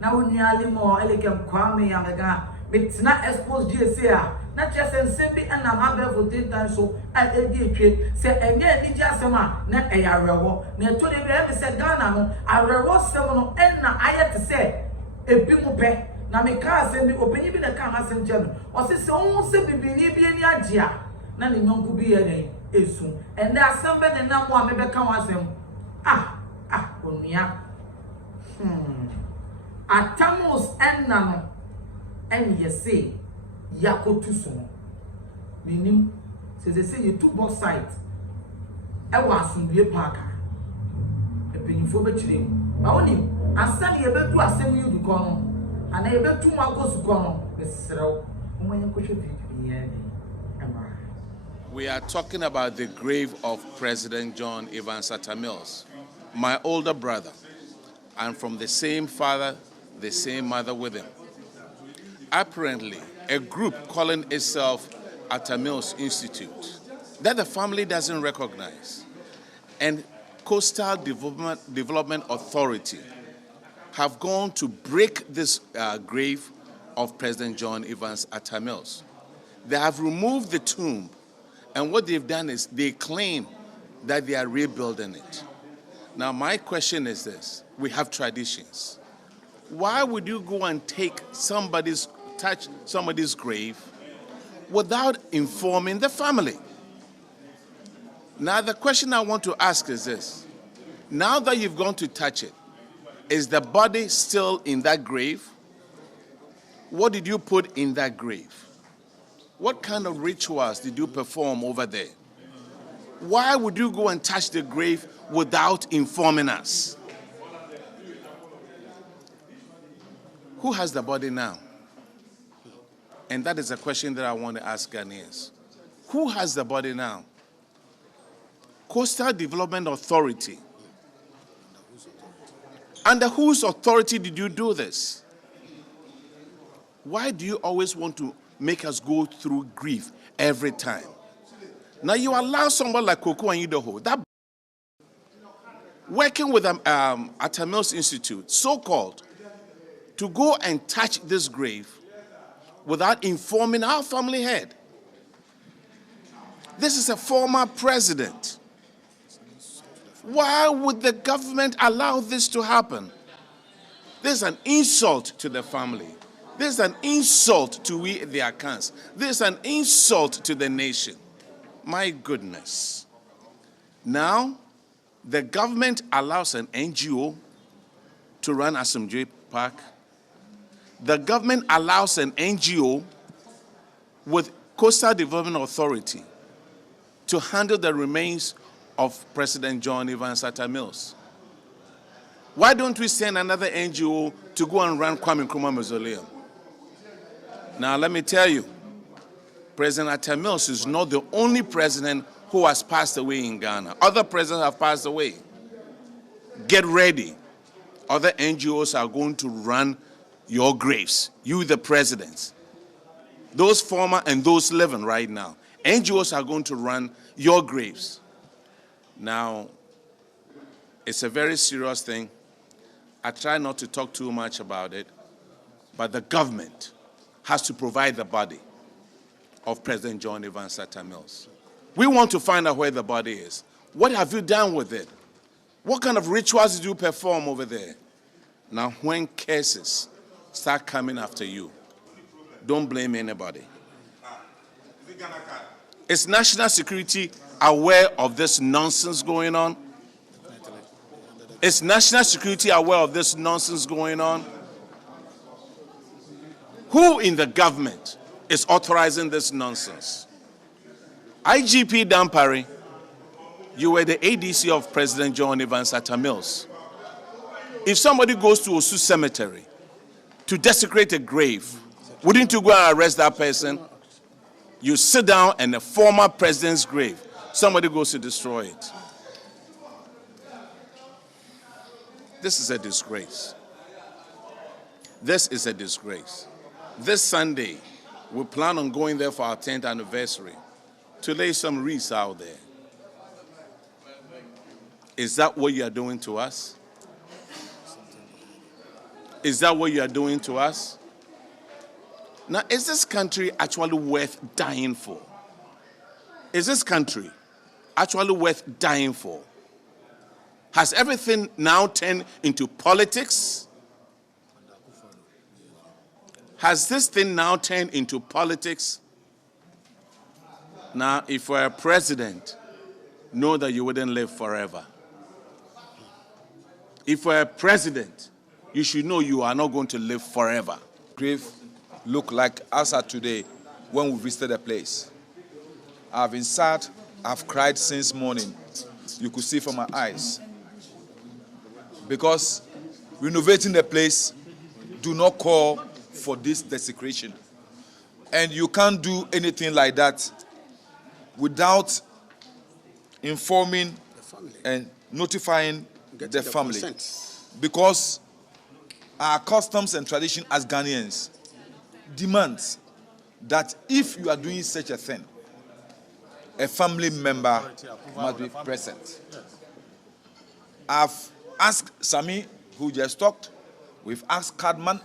na unyali mo elekem kwame ya mega metina Xposed D3 na chese nsembi na mabe for 10 times so edi etwe se enye enije asema na eyarewo na to de be se Ghana no arewo sem no na ayete se ebi mu pe na meka asem bi opanyi bi na ka asem je no o se won se bibini bi ani agea na ne nyonku bi ye den esu ende asem be ne na mo amebeka wasem onua Attamos enna no yese yakotu so menim se you two both sides e wa asundue parka epenyifo be kirem ba woni asa ne yebedu asem yi du kono ana yebetu makosu kono besrew omoye kohwe video. We are talking about the grave of President John Evans Atta Mills, my older brother, and from the same father, the same mother with him. Apparently, a group calling itself Atta Mills Institute that the family doesn't recognize, and Coastal Development Authority have gone to break this grave of President John Evans Atta Mills. They have removed the tomb, and what they've done is they claim that they are rebuilding it. Now, my question is this. We have traditions. Why would you go and touch somebody's grave without informing the family? Now, the question I want to ask is this. Now that you've gone to touch it, is the body still in that grave? What did you put in that grave? What kind of rituals did you perform over there? Why would you go and touch the grave without informing us? Who has the body now? And that is a question that I want to ask Ghanaians. Who has the body now? Coastal Development Authority. Under whose authority did you do this? Why do you always want to make us go through grief every time? Now you allow someone like Koko and Idaho, that working with Atta Mills Institute, so-called, to go and touch this grave without informing our family head. This is a former president. Why would the government allow this to happen? This is an insult to the family. This is an insult to we, the Akans. This is an insult to the nation. My goodness. Now, the government allows an NGO to run Asomdwe Park. The government allows an NGO with Coastal Development Authority to handle the remains of President John Evans Atta Mills. Why don't we send another NGO to go and run Kwame Nkrumah Mausoleum? Now, let me tell you, President Atta Mills is not the only president who has passed away in Ghana. Other presidents have passed away. Get ready. Other NGOs are going to run your graves, you the presidents. Those former and those living right now. NGOs are going to run your graves. Now, it's a very serious thing. I try not to talk too much about it, but the government has to provide the body of President John Evans Atta Mills. We want to find out where the body is. What have you done with it? What kind of rituals did you perform over there? Now, when cases start coming after you, don't blame anybody. Is national security aware of this nonsense going on? Is national security aware of this nonsense going on? Who in the government is authorizing this nonsense? IGP Dampari, you were the ADC of President John Evans Atta Mills. If somebody goes to Osu Cemetery to desecrate a grave, wouldn't you go and arrest that person? You sit down and a former president's grave, somebody goes to destroy it. This is a disgrace. This is a disgrace. This Sunday, we plan on going there for our 10th anniversary to lay some wreaths out there. Is that what you are doing to us? Is that what you are doing to us? Now, is this country actually worth dying for? Is this country actually worth dying for? Has everything now turned into politics? Has this thing now turned into politics? Now, if you're a president, know that you wouldn't live forever. If you're a president, you should know you are not going to live forever. Grave look like us at today when we visited the place. I've been sad, I've cried since morning. You could see from my eyes. Because renovating the place do not call for this desecration. And you can't do anything like that without informing and notifying the family. Because our customs and tradition as Ghanaians demands that if you are doing such a thing, a family member must be present. I've asked Sami, who just talked, we've asked Cadman,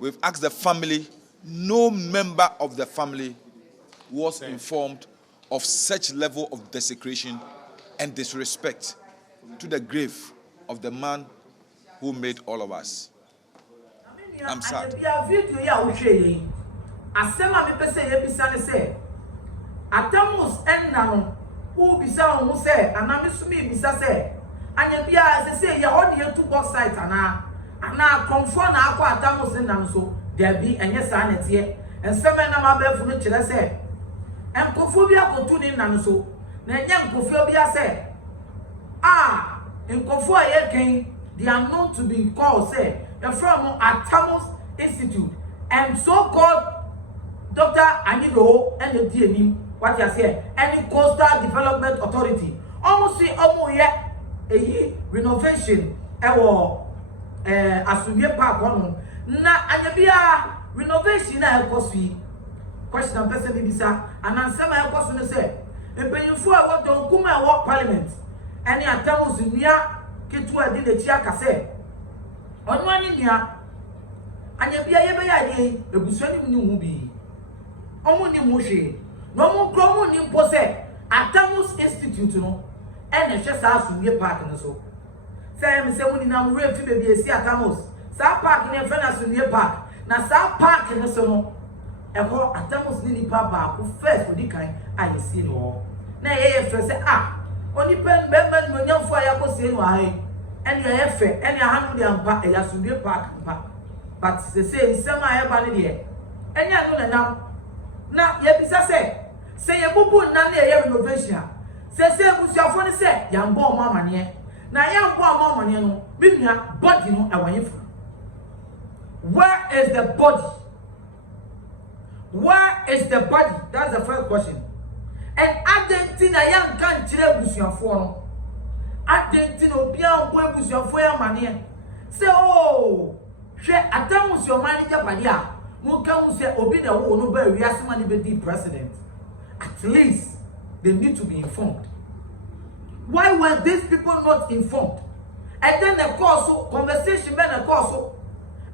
we've asked the family. No member of the family was informed of such level of desecration and disrespect to the grave of the man who made all of us. I'm sad. Atamus enna who bisa on say anamisumi bisa say anya bia say ya on here to box site ana confirm na akwa atamus enna so there be enye sa na tie enseme na ma befu no kire say enkofu bia kotu ni nna so na enye enkofu bia say enkofu aye ken they are known to be called say from Atamus Institute and so called Dr. Anido and the DNI what you say any Coastal Development Authority almost see a renovation Asumye Park one na anyabia renovation na ekosi question person bisa and answer my question say empanyinfo a wo don kuma wo parliament any Atamus nua ketu adi na chi aka say onu ani nua anyabia yebe ya dey egusuani mu hu bi omu ni mu hwe no mu kro mu ni mpo say Atamus Institute no ene hwe sa Asumye Park no so say me say mu ni na mu refi be bi esi Atamus sa park ne fe na Asumye Park na sa park no so no eho Atamus ni nipa ba ko first odi kan ayesi no na ye fe say oni pen bemba no nyamfo ayako sei no ai ene ye fe ene ahanu de ampa e Asumye Park pa but say nsema ayeba ne de ene anu na nam na ye bisa say ye bubu na na ye renovation say busuafo ne say yambo omo amane na yambo omo amane no binua body no awanye fa where is the body? Where is the body? That's the first question. And Argentina young can't chile busuafo no Argentina obia ngwe busuafo ya mane say hwe Atamus your manager badia mu kan mu say obi na wo no ba wiase mani be the president. At least they need to be informed. Why were these people not informed? And then the course conversation ben the course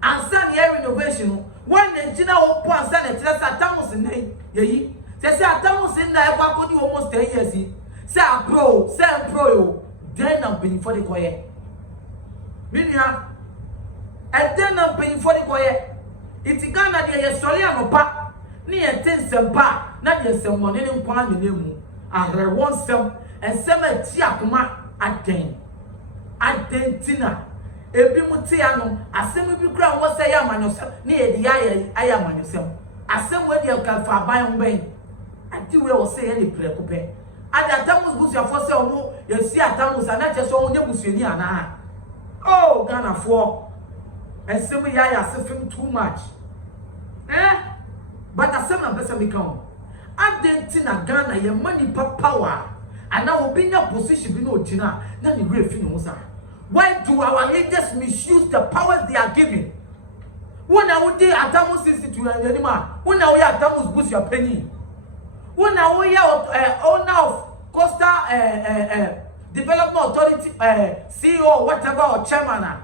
and send the renovation when the general open and send it Atamus in ye say Atamus in there about almost 10 years say pro then I'm paying for the choir minya and then I'm paying for the choir it's Ghana dey sorry am pa ni enten sempa na dey semmo ne nkwa ne nemu ahre won sem ensem ati akoma adentina ebi muti ano asem bi kura wo say ya manyosem ne ye dey aya manyosem asem we dey ka fa ban ho ben ati we wo say ye ne prekope ada Atamus busuafo say omo ye si Atamus ana che so onye busuani ana Ghana for ensem ya asefim too much but asem na besa mi kan adentina Ghana ye money power and now obinya position bi na ogina na ni refi no sa. Why do our leaders misuse the powers they are given? When I would do Atamus Institute and anima, when I would Atamus boost your penny, when I would owner of Coastal Development Authority, CEO, whatever, or chairman,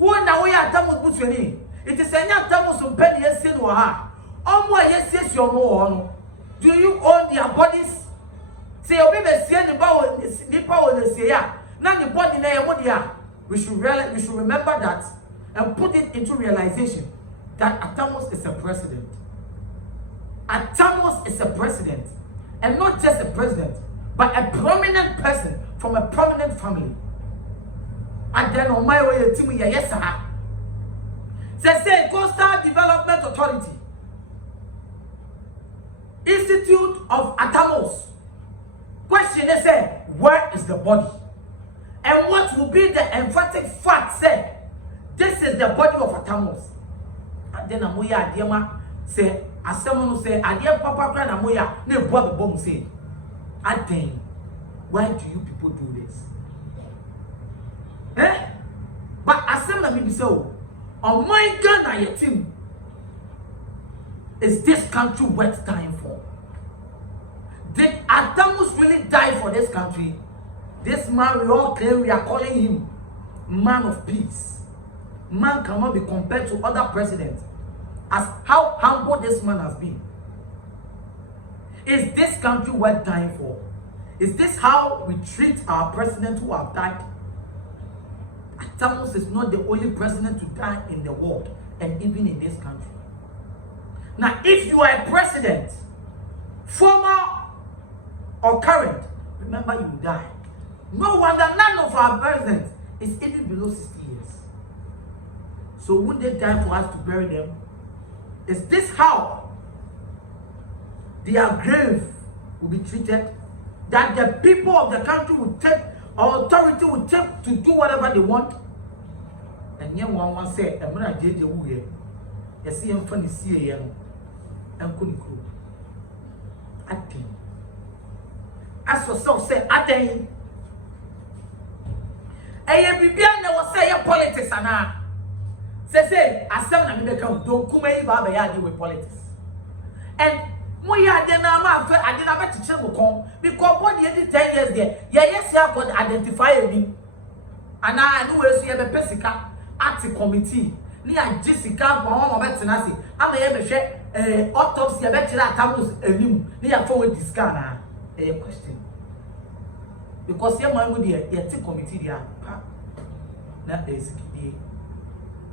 Who na we Atamus Butsweni? It is any Atamus on Penny Sin or her. Oh, my, yes, your no. Do you own their bodies? Say, oh, baby, see the power, the power, the say, now the body, we should remember that and put it into realization that Atamos is a president. Atamos is a president, and not just a president, but a prominent person from a prominent family. And then on my way to me, yes, sir. Say Coastal Development Authority, Institute of Atamos. Question is, where is the body? And what will be the emphatic fact? Say, this is the body of Atamos. And then Amoya Adiama say, as someone say, Adia Papa Grand Amoya, no Bob Bomb say, Aden, why do you people do this? But as someone maybe so, on my gun, your team, is this country worth dying for? Did Atamos really die for this country? This man, we all claim we are calling him man of peace. Man cannot be compared to other presidents. As how humble this man has been. Is this country worth dying for? Is this how we treat our presidents who have died? Atamos is not the only president to die in the world, and even in this country. Now, if you are a president, former or current, remember you will die. No wonder none of our presidents is even below 60 years. So wouldn't they die for us to bury them? Is this how their grave will be treated? That the people of the country will take, or authority will take to do whatever they want? And yet one say, I'm going to get the way. You see him funny, see him, and couldn't go. I think. As for some say, I think. And you be was say your politics and say, as some of them don't come here with politics. And we are the number I did not to chill because what you did 10 years there, yes, you could identify him. And I know where you have a Pesica at the committee. Near Jessica, one of Betanasi. I'm a share autopsy about that Tamus and him near forward this car. A question. Because your man would be a committee there. Not basically.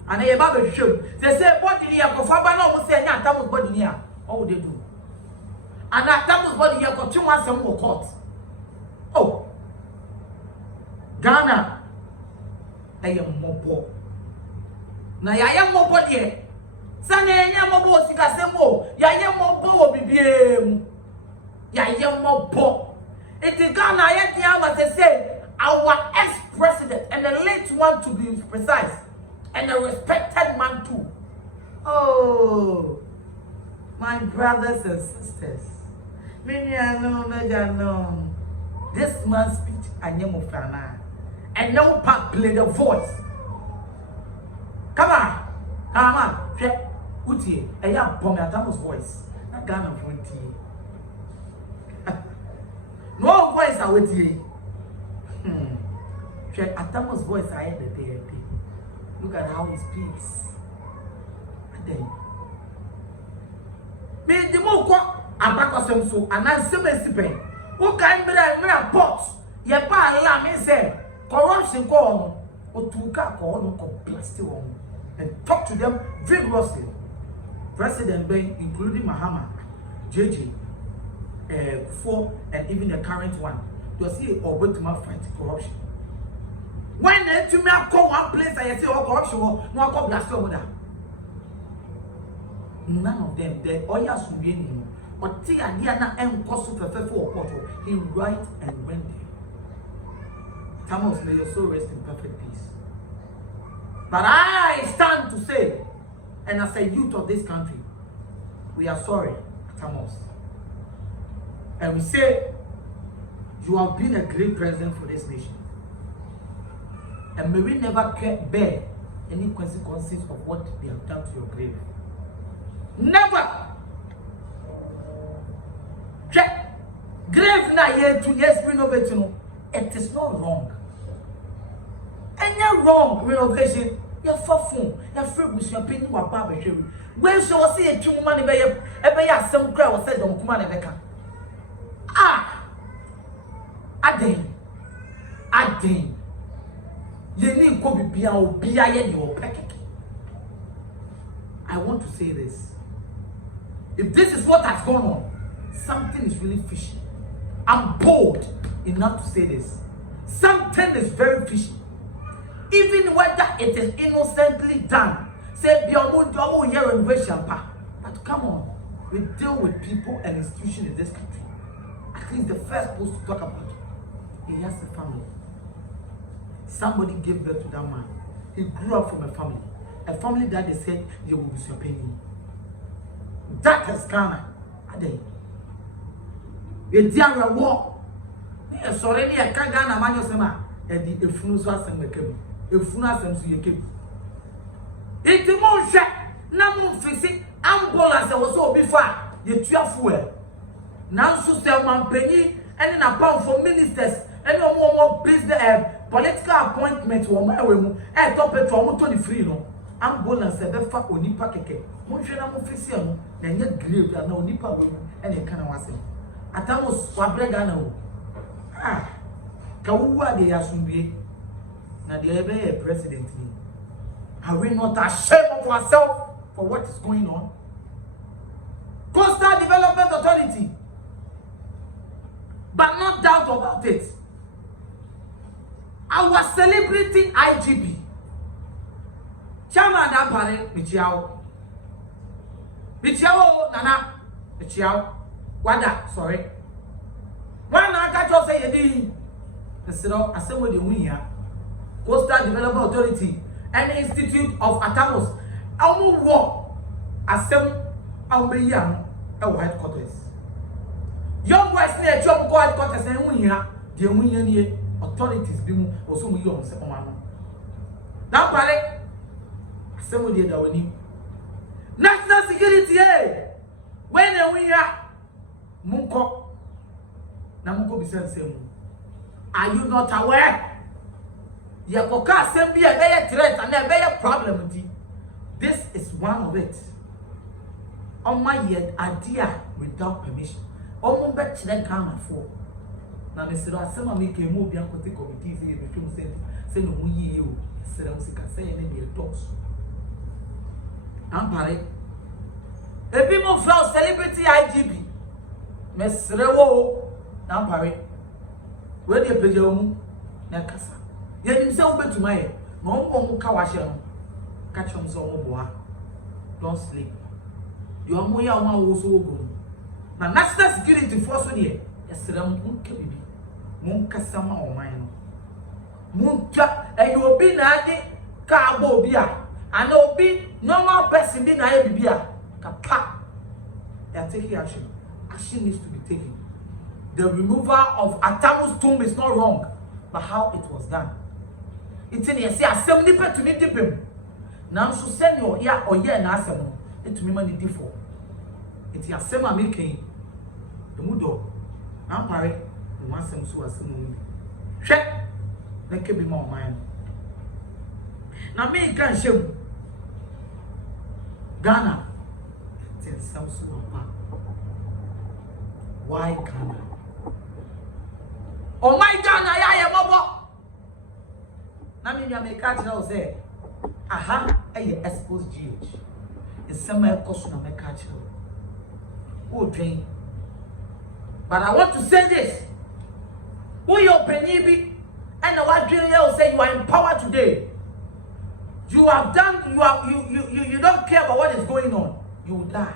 And they have a show. They say, what did you have for Fabano? Say, not Tamus body here. What would they do? And that Tamus body here got 2 months and more court. Oh, Ghana. I am more poor. Now, I am more body. Sunday, I am more Sicasemo. I am more poor, BBM. I am more poor. It is Ghana, I they say, our ex-president, and the late one to be precise, and a respected man too. Oh, my brothers and sisters, many I know. This man's speech, I know Fana, and no part play the voice. Come on, Uti, a young Pomatamo's voice, not Ghana for no voice I with you. Check Atamo's voice I had the day. Look at how he speaks. And then me the more abakosem so and I see me who can be a pot? Ye ba la me say corruption go on or to ka ko on plastic on and talk to them vigorously. President Bay, including Mahama, JJ, before and even the current one, you see or wait to fight corruption. When they to me call one place I say oh corruption no call blast over that. None of them, the others will be in but Tia Diana and Kosu for Porto, he right and went there. Thomas, may your soul rest in perfect peace. But I stand to say, and as a youth of this country, we are sorry, Thomas. And we say, you have been a great president for this nation. And may we never bear any consequences of what they have done to your grave. Never! Check! Grave na year 2 years renovation. It is not wrong. Any wrong renovation Your phone, your free with your penny or barber. When she was saying 2 money by a some girl was said on Kuman and Ah, Aden. You need to be your packet. I want to say this. If this is what has gone on, something is really fishy. I'm bold enough to say this. Something is very fishy. Even whether it is innocently done. Say, but come on. We deal with people and institutions in this country. At least the first post to talk about it. He has a family. Somebody gave birth to that man. He grew up from a family that they said they will be surpaying. That is Ghana. You dear a war. Yes, already a Ghana man yosema. And the Funusa and the Kemi. The Funas and Suyakim. It's the most Namu Fisi, ambulance was so before the 12 fuel. Now, so sell one penny and in a pound for ministers and no more business, political appointments or my room at top of 23. Ambulance and the fuck on Nipa Keke. Monshana Mufisiano, then yet grave and no Nipa women and a canawasi. Atamos Swabregano. Ah, Kawua de Asumbi. Now the ever president. Are we not ashamed of ourselves for what is going on? Coastal Development Authority. But not doubt about it. Our celebrity IGP. Chairman Ampare, Michiao, Nana, Michiao, Wada, sorry. One I got to say, the Assembly Winia, Coastal Development Authority, and Institute of Atta. Our war, Assembly, our young, our headquarters. Young boys near job headquarters and Winia, the Winia authorities being also young second one. Now, Pare, Assembly that we need. National security, when we are Munko, Namuko Bisan Semu. Are you not aware? Yakoka Assembly a very threat and a very problem. This is one of it. On my yet idea without permission. Almost bet that come for. Now, Mr. Asema make a move young committees in the film say no you said say any talks. Ampare. A people from celebrity IGP. Mesrewo Ampare. Where the Pejomu Nakasa. Yet himself to my no Kawasham. Catch him so boa. Don't sleep. You are more also good. Now, national security force here. Yes, Munkabi. Munkasama or mine. Munka, and you will be Nadi Carbo Bia. And there will be normal person being a Bia. Kapa. They are taking action. Action needs to be taken. The removal of Atamu's tomb is not wrong, but how it was done. It's in here, say, assembly to me dip him. Now, so send your ear or year and ask him. It's me money default. It's your semi making the Mudo. I'm parry, the one sem so as soon. Check. Then keep him on mine. Now, me can show Ghana. It's some sort of why Ghana? Oh my Ghana, I am over. Now, me, I make a say, aha, I Xposed GH. It's some question of my catcher. Oh, drain. But I want to say this. Who your penny and what dream will say you are empowered today. You have done, you don't care about what is going on. You will die.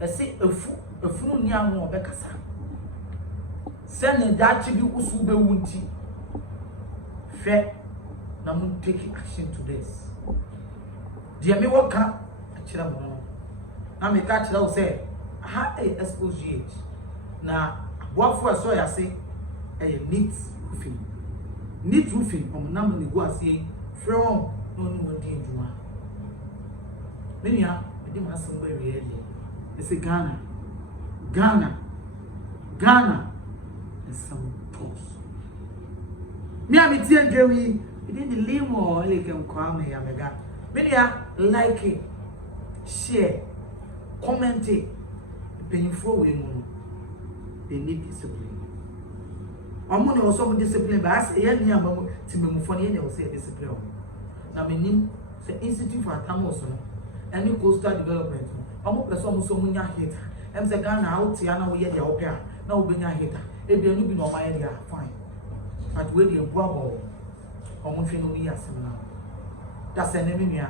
Let's say a fool near more Bekasa. Send that to be Usube Wunti. Fair. Now I'm taking action to this. Dear me, what can I now me catch that will say, aha, a Xposed GH. Now, what for so I say, a neat roofing. Neat roofing, number go and say, from no danger. Many are, I didn't have somewhere really. They say Ghana, and some toes. Me, I'm a Gary, did the limo like him kwame yamega. Media like it, share, comment it, painful way more. They need discipline. I'm going to also discipline, but I say, yeah, I'm to be funny, they will say discipline. Now, my name is Institute for Tamoson and new coastal development. I'm going to person so many hater. I'm saying, out here, now we are the opera. Now we are hater. If you're looking on my area, fine. But where you go, I'm going to be a seminar. That's an enemy.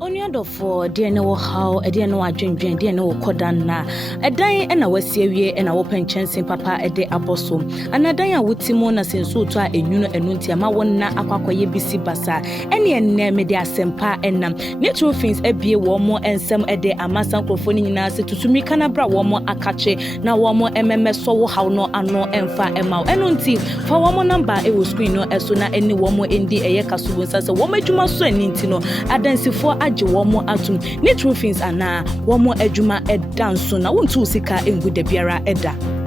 Only for dear no how a dear no adwendwen dear no kodana a dan and a wasie and a open chance in papa a de apostle and a dan with Timona since so to a nuno enuntia ma wona akwakoye bisi basa any name de asempa enam natural things e bie wo mo ensem e de amasa microphone nyina se tutumi kana bra wo mo akache na wo mo ememe so wo how no ano emfa ema enunti fa wo mo number e wo screen no eso na eni wo mo endi eye kasubu nsa wo madwuma so eninti no adansi age womo atum ne true things ana womo adwuma edanso na wontu sika engu da biara eda